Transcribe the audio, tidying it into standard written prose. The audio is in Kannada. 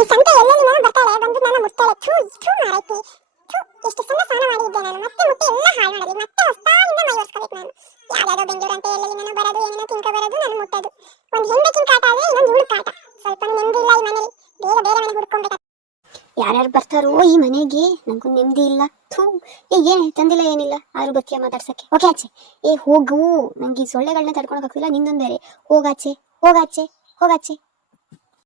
ಈ ಸಂತೆ ಎಲ್ಲೆಲ್ಲಿ ನಾನು ಬರ್ತಾಳೆ ಬಂದು ನಾನು ಮುಟ್ತಾಳೆ. ಥೂ ಥೂ ಮಾರೈತಿ. ಥೂ ಎಷ್ಟು ಸಣ್ಣ ಸ್ನಾನ ಮಾಡಿದ್ದೆ ನಾನು. ಮತ್ತೆ ಮುಟ್ಟಿ ಎಲ್ಲ ಹಾಳು ಮಾಡಲಿ. ಮತ್ತೆ ಹೊಸ್ತಾಗಿಂದ ಮೈ ಒರೆಸ್ಕೋಬೇಕು ನಾನು. ಯಾವ್ದಾದೋ ಬೆಂಗಳೂರು ಅಂತ ಎಲ್ಲೆಲ್ಲಿ ನಾನು ಬರೋದು ಏನೇನೋ ತಿನ್ಕೊ ಬರೋದು ನಾನು ಮುಟ್ಟೋದು. ಒಂದು ಹೆಂಡತಿನ ಕಾಟ ಆದರೆ ಇನ್ನೊಂದು ಹುಡುಗ ಕಾಟ. ಸ್ವಲ್ಪ ನೆಮ್ಮದಿ ಇಲ್ಲ ಈ ಮನೇಲಿ. ಬೇರೆ ಬೇರೆ ಮನೆ ಹುಡ್ಕೊಬೇಕು. ಯಾರ್ಯಾರು ಬರ್ತಾರೋ ಈ ಮನೆಗೆ, ನಂಗೂ ನೆಮ್ಮದಿ ಇಲ್ಲ. ಥೂ ಏನೇ ತಂದಿಲ್ಲ ಏನಿಲ್ಲ, ಆರು ಬತ್ತಿಯ ಮಾತಾಡ್ಸಕ್ಕೆ. ಓಕೆ ಆಚೆ. ಹೋಗು, ನಂಗೆ ಈ ಸೊಳ್ಳೆಗಳನ್ನ ತಡ್ಕೊಳಕ್ ಆಗ್ತಿಲ್ಲ. ನಿಂದೊಂದು ಬೇರೆ. ಹೋಗಾಚೆ ಹೋಗಾಚೆ ಹೋಗಾಚೆ.